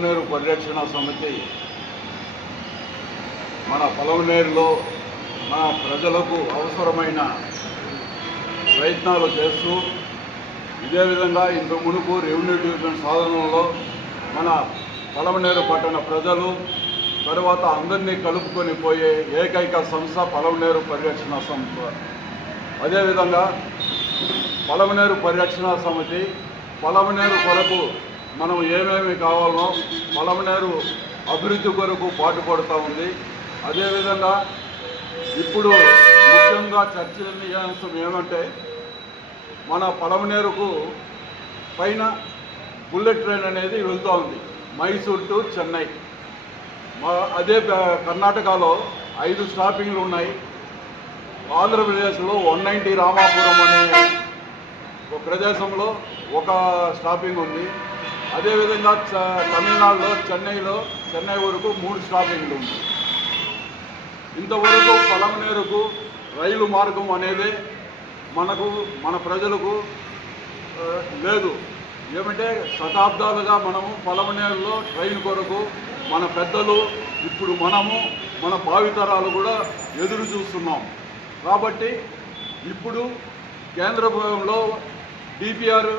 పలమనేరు పరిరక్షణ సమితి మన పలమనేరులో మన ప్రజలకు అవసరమైన ప్రయత్నాలు చేస్తూ ఇదే విధంగా ఇంత మునుపు రెవెన్యూ డివిజన్ సాధనలో మన పలమనేరు పట్టణ ప్రజలు తర్వాత అందరినీ కలుపుకొని పోయే ఏకైక సంస్థ పలమనేరు పరిరక్షణ సంస్థ. అదేవిధంగా పలమనేరు పరిరక్షణ సమితి పలమనేరు కొరకు మనం ఏమేమి కావాలనో పలమనేరు అభివృద్ధి కొరకు పాటుపడుతూ ఉంది. అదేవిధంగా ఇప్పుడు ముఖ్యంగా చర్చనీయాంశం ఏమంటే మన పలమనేరుకు పైన బుల్లెట్ ట్రైన్ అనేది వెళ్తూ ఉంది మైసూర్ టు చెన్నై. అదే కర్ణాటకలో 5 స్టాపింగ్లు ఉన్నాయి. ఆంధ్రప్రదేశ్లో 190 రామాపురం అనే ఒక ప్రదేశంలో ఒక స్టాపింగ్ ఉంది. అదేవిధంగా తమిళనాడులో చెన్నై వరకు 3 స్టాపింగ్లు ఉంది. ఇంతవరకు పలమనేరుకు రైలు మార్గం అనేది మన ప్రజలకు లేదు. ఏమంటే శతాబ్దాలుగా మనము పలమనేరులో ట్రైన్ కొరకు మన పెద్దలు ఇప్పుడు మన భావితరాలు కూడా ఎదురు చూస్తున్నాం. కాబట్టి ఇప్పుడు కేంద్ర ప్రభుత్వంలో డిపిఆర్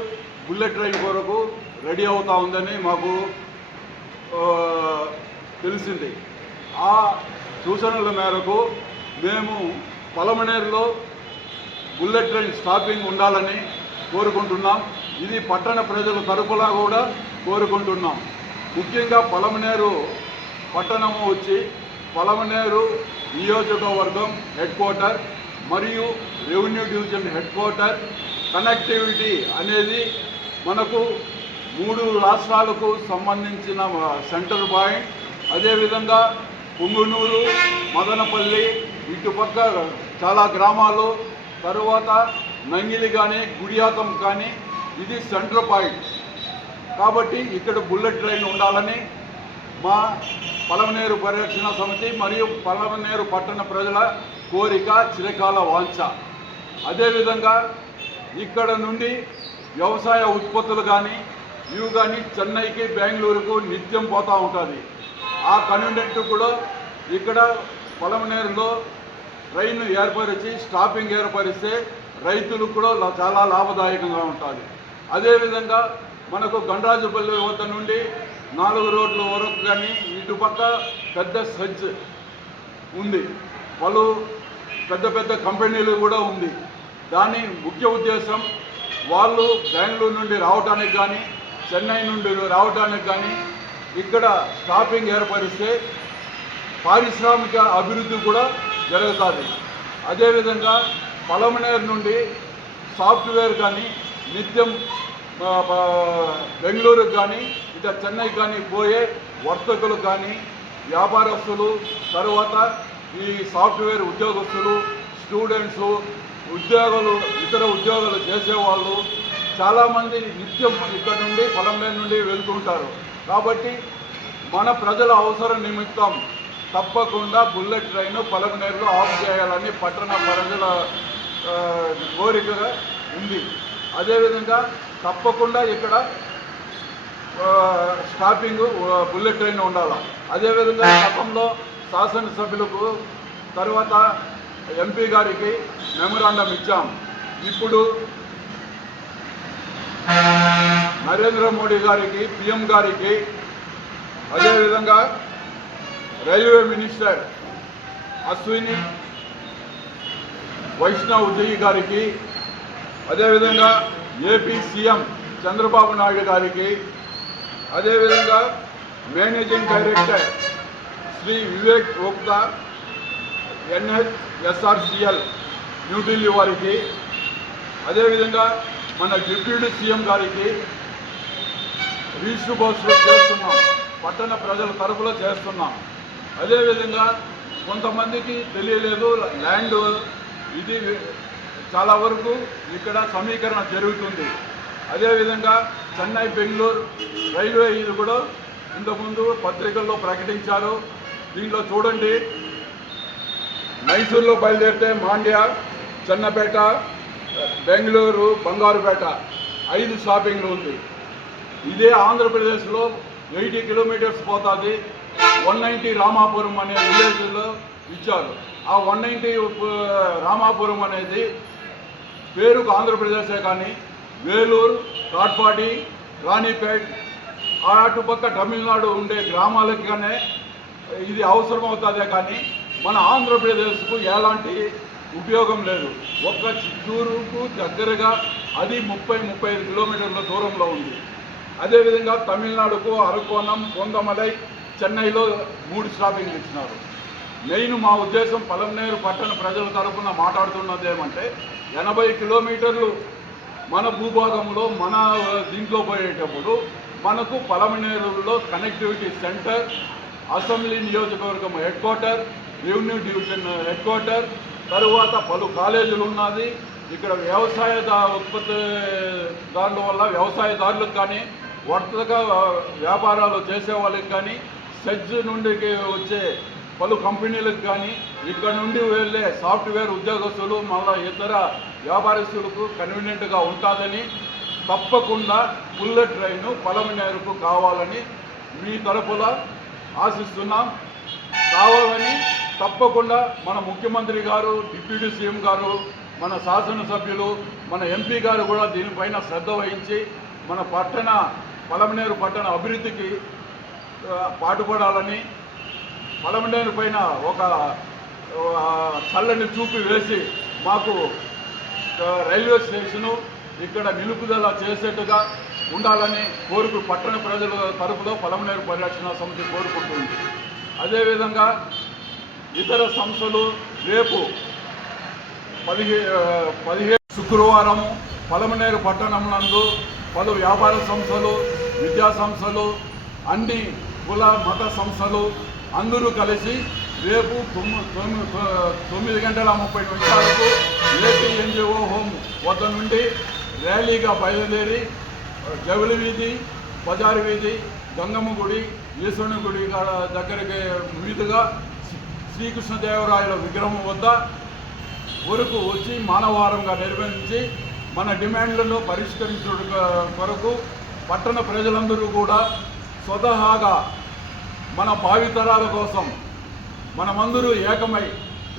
బుల్లెట్ ట్రైన్ కొరకు రెడీ అవుతూ ఉందని మాకు తెలిసింది. ఆ సూచనల మేరకు మేము పలమనేరులో బుల్లెట్ ట్రైన్ స్టాపింగ్ ఉండాలని కోరుకుంటున్నాం. ఇది పట్టణ ప్రజల తరపులా కూడా కోరుకుంటున్నాం. ముఖ్యంగా పలమనేరు పట్టణము వచ్చి పలమనేరు నియోజకవర్గం హెడ్ క్వార్టర్ మరియు revenue division head quarter connectivity అనేది మనకు 3 రాష్ట్రాలకు సంబంధించిన సెంటర్ పాయింట్. అదేవిధంగా పుంగునూరు, మదనపల్లి ఇటుపక్క చాలా గ్రామాలు, తరువాత నంగిలి కానీ గుడియాతం కానీ ఇది సెంటర్ పాయింట్. కాబట్టి ఇక్కడ బుల్లెట్ ట్రైన్ ఉండాలని మా పలమనేరు పరిరక్షణ సమితి మరియు పలమనేరు పట్టణ ప్రజల కోరిక, చిరకాల వాంఛ. అదేవిధంగా ఇక్కడ నుండి వ్యవసాయ ఉత్పత్తులు కానీ ఇవి కానీ చెన్నైకి, బెంగళూరుకు నిత్యం పోతూ ఉంటుంది. ఆ కన్వీనెంట్ కూడా ఇక్కడ పలమనేరులో ట్రైన్ ఏర్పరిచి స్టాపింగ్ ఏర్పరిస్తే రైతులకు కూడా చాలా లాభదాయకంగా ఉంటుంది. అదేవిధంగా మనకు గండ్రాజుపల్లి వద్ద నుండి 4 రోడ్ల వరకు కానీ ఇటుపక్క పెద్ద సజ్ ఉంది, పలు పెద్ద కంపెనీలు కూడా ఉంది. దాని ముఖ్య ఉద్దేశం వాళ్ళు బెంగళూరు నుండి రావడానికి కానీ చెన్నై నుండి రావడానికి కానీ ఇక్కడ స్టాపింగ్ ఏర్పరిస్తే పారిశ్రామిక అభివృద్ధి కూడా జరుగుతుంది. అదేవిధంగా పలమనేరు నుండి సాఫ్ట్వేర్ కానీ నిత్యం బెంగళూరుకు కానీ ఇక చెన్నై కానీ పోయే వర్తకులు కానీ వ్యాపారస్తులు, తర్వాత ఈ సాఫ్ట్వేర్ ఉద్యోగస్తులు, స్టూడెంట్స్, ఇతర ఉద్యోగాలు చేసేవాళ్ళు చాలామంది నిత్యం ఇక్కడ నుండి పలమనేరు నుండి వెళ్తుంటారు. కాబట్టి మన ప్రజల అవసరం నిమిత్తం తప్పకుండా బుల్లెట్ ట్రైన్ పలమనేరులో ఆఫ్ చేయాలని పట్టణ ప్రజల కోరికగా ఉంది. అదేవిధంగా తప్పకుండా ఇక్కడ స్టాపింగ్ బుల్లెట్ ట్రైన్ ఉండాలి. అదేవిధంగా గతంలో శాసనసభ్యులకు తర్వాత ఎంపీ గారికి మెమరాండం ఇచ్చాం. ఇప్పుడు నరేంద్ర మోడీ గారికి, పిఎం గారికి, అదేవిధంగా రైల్వే మినిస్టర్ అశ్విని వైష్ణవ్ జీ గారికి, అదేవిధంగా ఏపీ సీఎం చంద్రబాబు నాయుడు గారికి, అదేవిధంగా managing director Shri Vivek Gupta NHSRCL New Delhi వారికి, అదేవిధంగా మన డిప్యూటీ సీఎం గారికి రీషుబోస్ చేస్తున్నాం, పట్టణ ప్రజల తరపులో చేస్తున్నాం. అదేవిధంగా కొంతమందికి తెలియలేదు, ల్యాండ్ ఇది చాలా వరకు ఇక్కడ సమీకరణ జరుగుతుంది. అదేవిధంగా చెన్నై, బెంగళూరు రైల్వే ఇది కూడా ఇంతకుముందు పత్రికల్లో ప్రకటించారు. దీంట్లో చూడండి, మైసూరులో బయలుదేరితే మాండ్య, చెన్నపేట, బెంగళూరు, బంగారుపేట 5 షాపింగ్లు ఉంది. ఇదే ఆంధ్రప్రదేశ్లో 80 కిలోమీటర్స్ పోతుంది. 190 రామాపురం అనే విలేజ్లో ఇచ్చారు. ఆ 190 రామాపురం అనేది పేరుకు ఆంధ్రప్రదేశే కానీ వేలూరు, కాట్పాడి, రాణిపేట్ అటుపక్క తమిళనాడు ఉండే గ్రామాలకి కానీ ఇది అవసరం అవుతుందే కానీ మన ఆంధ్రప్రదేశ్కు ఎలాంటి ఉపయోగం లేదు. ఒక్క చిత్తూరుకు దగ్గరగా అది 30-35 కిలోమీటర్ల దూరంలో ఉంది. అదేవిధంగా తమిళనాడుకు అరకోణం, కొందమలై, చెన్నైలో 3 స్టాపింగ్లు ఇచ్చినారు. మెయిన్ మా ఉద్దేశం పలమనేరు పట్టణ ప్రజల తరఫున మాట్లాడుతున్నది ఏమంటే 80 కిలోమీటర్లు మన భూభాగంలో మన దీంట్లో పోయేటప్పుడు మనకు పలమనేరులో కనెక్టివిటీ సెంటర్, అసెంబ్లీ నియోజకవర్గం head quarter, revenue division head quarter, తరువాత పలు కాలేజీలు ఉన్నది. ఇక్కడ వ్యవసాయ ఉత్పత్తిదారుల వల్ల వ్యవసాయదారులకు కానీ వర్తక వ్యాపారాలు చేసే వాళ్ళకి కానీ సెజ్ నుండి వచ్చే పలు కంపెనీలకు కానీ ఇక్కడ నుండి వెళ్ళే సాఫ్ట్వేర్ ఉద్యోగస్తులు మళ్ళీ ఇతర వ్యాపారస్తులకు కన్వీనియంట్గా ఉంటుందని తప్పకుండా బుల్లెట్ ట్రైన్ పలమనేరుకు కావాలని మీ తరపున ఆశిస్తున్నాం. కావాలని తప్పకుండా మన ముఖ్యమంత్రి గారు, డిప్యూటీ సీఎం గారు, మన శాసనసభ్యులు, మన ఎంపీ గారు కూడా దీనిపైన శ్రద్ధ వహించి మన పలమనేరు పట్టణ అభివృద్ధికి పాటుపడాలని, పలమనేరు పైన ఒక చల్లని చూపు వేసి మాకు రైల్వే స్టేషను ఇక్కడ నిలుపుదల చేసేట్టుగా ఉండాలని పట్టణ ప్రజల తరపులో పలమనేరు పరిరక్షణ సమితి కోరుకుంటుంది. అదేవిధంగా ఇతర సంస్థలు రేపు 17 శుక్రవారం పలమనేరు పట్టణం నందు పలు వ్యాపార సంస్థలు, విద్యా సంస్థలు, అన్ని కుల మత సంస్థలు అందరూ కలిసి రేపు 9:30 ఏపీ ఎన్జిఓ హోమ్ వద్ద నుండి ర్యాలీగా బయలుదేరి జవలి వీధి, బజారు వీధి, గంగమ్మ గుడి, ఈశ్వరుని గుడి దగ్గరికి మీదుగా శ్రీకృష్ణదేవరాయల విగ్రహం వద్ద వరకు వచ్చి మానవారంగా నిర్వహించి మన డిమాండ్లను పరిష్కరించడం కొరకు పట్టణ ప్రజలందరూ కూడా స్వతహాగా మన భావితరాల కోసం మనమందరూ ఏకమై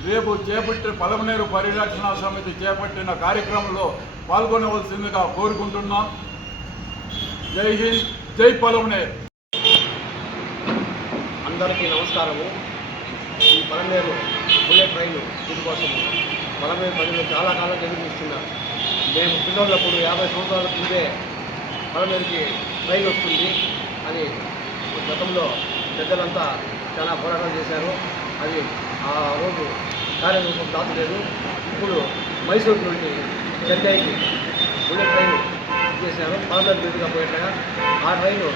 రేపు పలమనేరు పరిరక్షణ సమితి చేపట్టిన కార్యక్రమంలో పాల్గొనవలసిందిగా కోరుకుంటున్నాం. జై హింద్, జై పలమనేరు. అందరికీ నమస్కారము. ఈ పలమనేరు బుల్లెట్ రైలు దీనికోసము పలమనేరు ప్రజలు చాలా కాలం ఎదురుస్తున్నారు. మేము పిల్లలప్పుడు 50 సంవత్సరాల ముందే పలమనేరుకి రైలు వస్తుంది అని గతంలో పెద్దలంతా చాలా పోరాటం చేశారు. అది ఆ రోజు కార్యరూపం దాచలేదు. ఇప్పుడు మైసూరు నుండి చెన్నైకి బుల్లెట్ రైలు చేశారు. పలమనేరు మీదుగా పోయేట్లుగా ఆ రైలు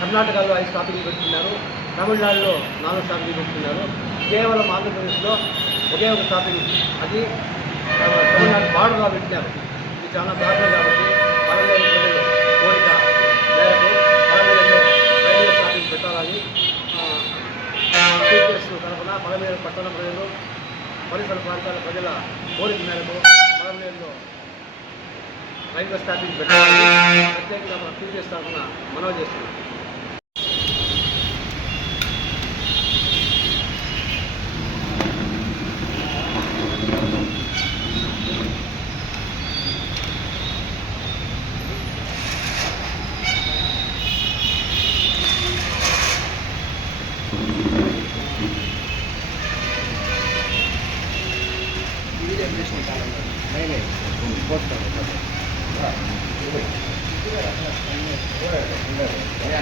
కర్ణాటకలో 5 స్టాపింగ్లు పెట్టుకున్నారు, తమిళనాడులో 4 స్టాపింగ్లు పెట్టుకున్నారు. కేవలం ఆంధ్రప్రదేశ్లో ఒకే ఒక స్టాపింగ్, అది తమిళనాడు బార్డర్గా పెట్టినారు. ఇది చాలా దారుణం కాబట్టి పలమనేరు ప్రజలు కోరిక మేరకు పలమనేరులో రైల్వే స్టాపింగ్ పెట్టాలని టీచర్స్ తరఫున పలమనేరు పట్టణ ప్రజలు, పరిసర ప్రాంతాల ప్రజల కోరిక మేరకు పలమనేరులో రైల్వే స్టాపింగ్ పెట్టాలని ప్రత్యేకంగా మన టీచర్స్ తరఫున మనవి చేస్తున్నాం.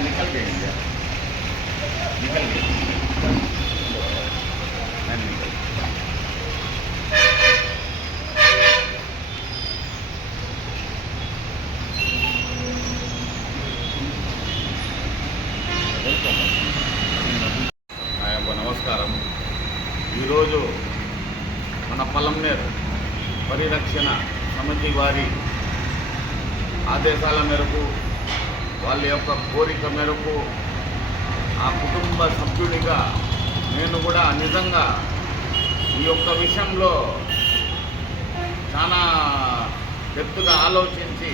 निकल गए నమస్కారం. ఈరోజు మన పలమనేరు పరిరక్షణ సమితి వారి ఆదేశాల మేరకు, వాళ్ళ యొక్క కోరిక మేరకు, ఆ కుటుంబ సభ్యుడిగా నేను కూడా నిజంగా ఈ యొక్క విషయంలో చాలా ఎత్తుగా ఆలోచించి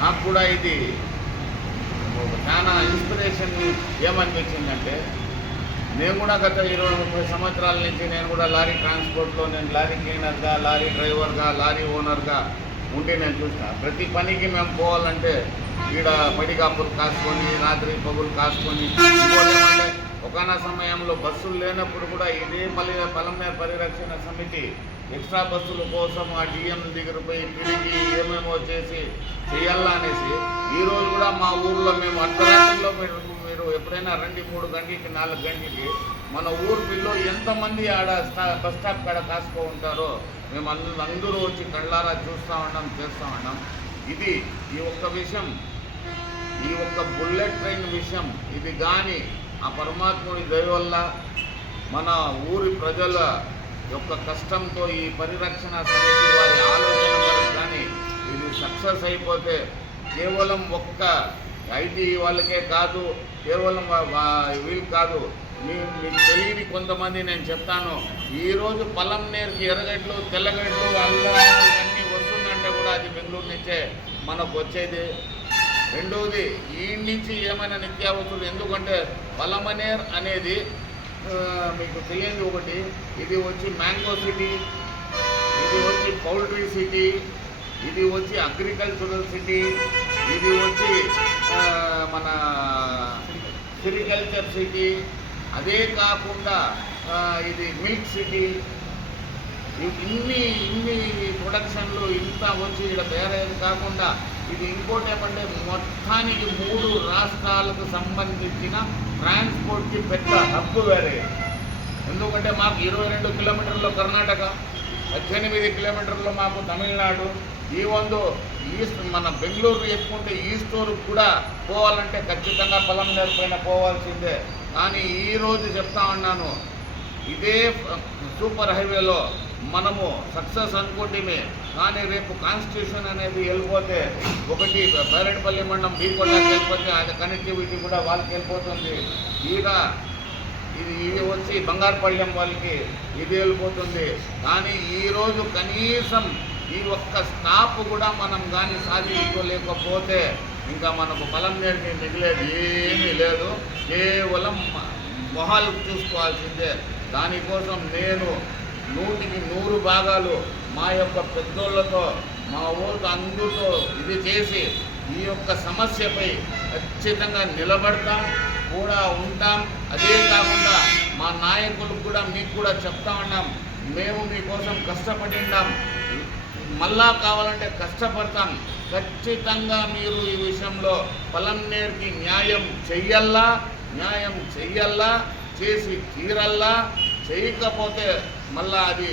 నాకు కూడా ఇది చాలా ఇన్స్పిరేషన్ ఏమనిపించిందంటే, నేను కూడా గత 20-30 సంవత్సరాల నుంచి నేను కూడా లారీ ట్రాన్స్పోర్ట్లో నేను లారీ క్లీనర్గా, లారీ డ్రైవర్గా, లారీ ఓనర్గా ఉండి నేను చూసిన ప్రతి పనికి మేము పోవాలంటే ఈడ పడిగాపులు కాసుకొని రాత్రి పగులు కాసుకొని ఇంకోటేమంటే ఒకనా సమయంలో బస్సులు లేనప్పుడు కూడా ఇదే పలమనేరు పరిరక్షణ సమితి ఎక్స్ట్రా బస్సుల కోసం ఆ డిఎం దగ్గర పోయి తిరిగి ఏమేమో చేసి చేయాలా అనేసి ఈరోజు కూడా మా ఊర్లో మేము అర్ధరాత్రిలో మీరు ఎప్పుడైనా రండి 3 గంటలకి 4 గంటలకి మన ఊరు పిల్లలు ఎంతమంది ఆడ బస్ స్టాప్ కాడ కాసుకో ఉంటారో మేము అందరూ వచ్చి కళ్ళారా చూస్తూ ఉన్నాం, చేస్తూ ఉన్నాం. ఇది ఈ ఒక్క విషయం, ఈ ఒక్క బుల్లెట్ ట్రైన్ విషయం ఇది కానీ ఆ పరమాత్ముడి దయ వల్ల మన ఊరి ప్రజల యొక్క కష్టంతో ఈ పరిరక్షణ సమితి వారి ఆలోచన వరకు కానీ ఇది సక్సెస్ అయిపోతే కేవలం ఒక్క ఐటీ వాళ్ళకే కాదు, కేవలం వీళ్ళు కాదు, మీకు తెలియని కొంతమంది నేను చెప్తాను. ఈరోజు పలమనేరుకి ఎర్రగడ్డలు, తెల్లగడ్డలు, అల్లం ఇవన్నీ వస్తుందంటే కూడా అది బెంగళూరు నుంచే మనకు వచ్చేది. రెండవది ఈ నుంచి ఏమైనా నిత్యావసరాలు, ఎందుకంటే పలమనేర్ అనేది మీకు తెలియని ఒకటి, ఇది వచ్చి మ్యాంగో సిటీ, ఇది వచ్చి పౌల్ట్రీ సిటీ, ఇది వచ్చి అగ్రికల్చరల్ సిటీ, ఇది వచ్చి మన సెరికల్చర్ సిటీ, అదే కాకుండా ఇది మిల్క్ సిటీ. ఇన్ని ప్రొడక్షన్లు ఇంత వచ్చి ఇక్కడ తయారయ్యేది కాకుండా ఇది ఇంకోటి ఏమంటే మొత్తానికి 3 రాష్ట్రాలకు సంబంధించిన ట్రాన్స్పోర్ట్కి పెద్ద హబ్బు వేరే. ఎందుకంటే మాకు 22 కిలోమీటర్లు కర్ణాటక, 18 కిలోమీటర్లు మాకు తమిళనాడు, ఈ ఈస్ట్ మన బెంగళూరు ఎక్కుంటే ఈస్ట్ వరకు కూడా పోవాలంటే ఖచ్చితంగా పలమనేరు పైన పోవాల్సిందే. కానీ ఈరోజు చెప్తా ఉన్నాను, ఇదే సూపర్ హైవేలో మనము సక్సెస్ అనుకుంటేమే, కానీ రేపు కాన్స్టిట్యూషన్ అనేది వెళ్ళిపోతే ఒకటి బైరెడ్పల్లి మండలం బీకోటాకి వెళ్ళిపోతే అది కనెక్టివిటీ కూడా వాళ్ళకి వెళ్ళిపోతుంది. ఇది వచ్చి బంగారుపళ్ళెం వాళ్ళకి ఇది వెళ్ళిపోతుంది. కానీ ఈరోజు కనీసం ఈ ఒక్క స్టాప్ కూడా మనం కానీ సాధించుకోలేకపోతే ఇంకా మనకు పలమనేరుకి మిగిలేది ఏమీ లేదు, కేవలం మొహాలు చూసుకోవాల్సిందే. దానికోసం నేను 100కి 100 భాగాలు మా యొక్క పెద్దోళ్ళతో మా ఊరికి అందరితో ఇది చేసి ఈ యొక్క సమస్యపై ఖచ్చితంగా నిలబడతాం కూడా ఉంటాం. అదే కాకుండా మా నాయకులకు కూడా మీకు కూడా చెప్తా ఉన్నాం, మేము మీకోసం కష్టపడినాం, మళ్ళా కావాలంటే కష్టపడతాం. ఖచ్చితంగా మీరు ఈ విషయంలో పలమనేరుకి న్యాయం చెయ్యల్లా, చేసి తీరల్లా. చేయకపోతే మళ్ళా అది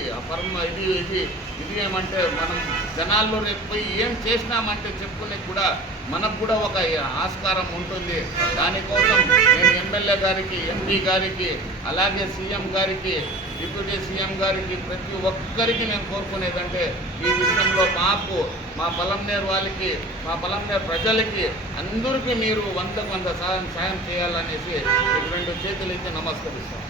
ఇది ఏమంటే మనం జనాల్లో రేపు పోయి ఏం చేసినామంటే చెప్పుకునే కూడా మనకు కూడా ఒక ఆస్కారం ఉంటుంది. దానికోసం నేను ఎమ్మెల్యే గారికి, ఎంపీ గారికి, అలాగే సీఎం గారికి, డిప్యూటీ సీఎం గారికి, ప్రతి ఒక్కరికి నేను కోరుకునేదంటే ఈ విషయంలో మాకు, మా పలమనేరు వాళ్ళకి, మా పలమనేరు ప్రజలకి అందరికీ మీరు 100% సాయం చేయాలనేసి 2 చేతులు ఇచ్చి నమస్కరిస్తాను.